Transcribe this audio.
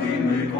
Amen.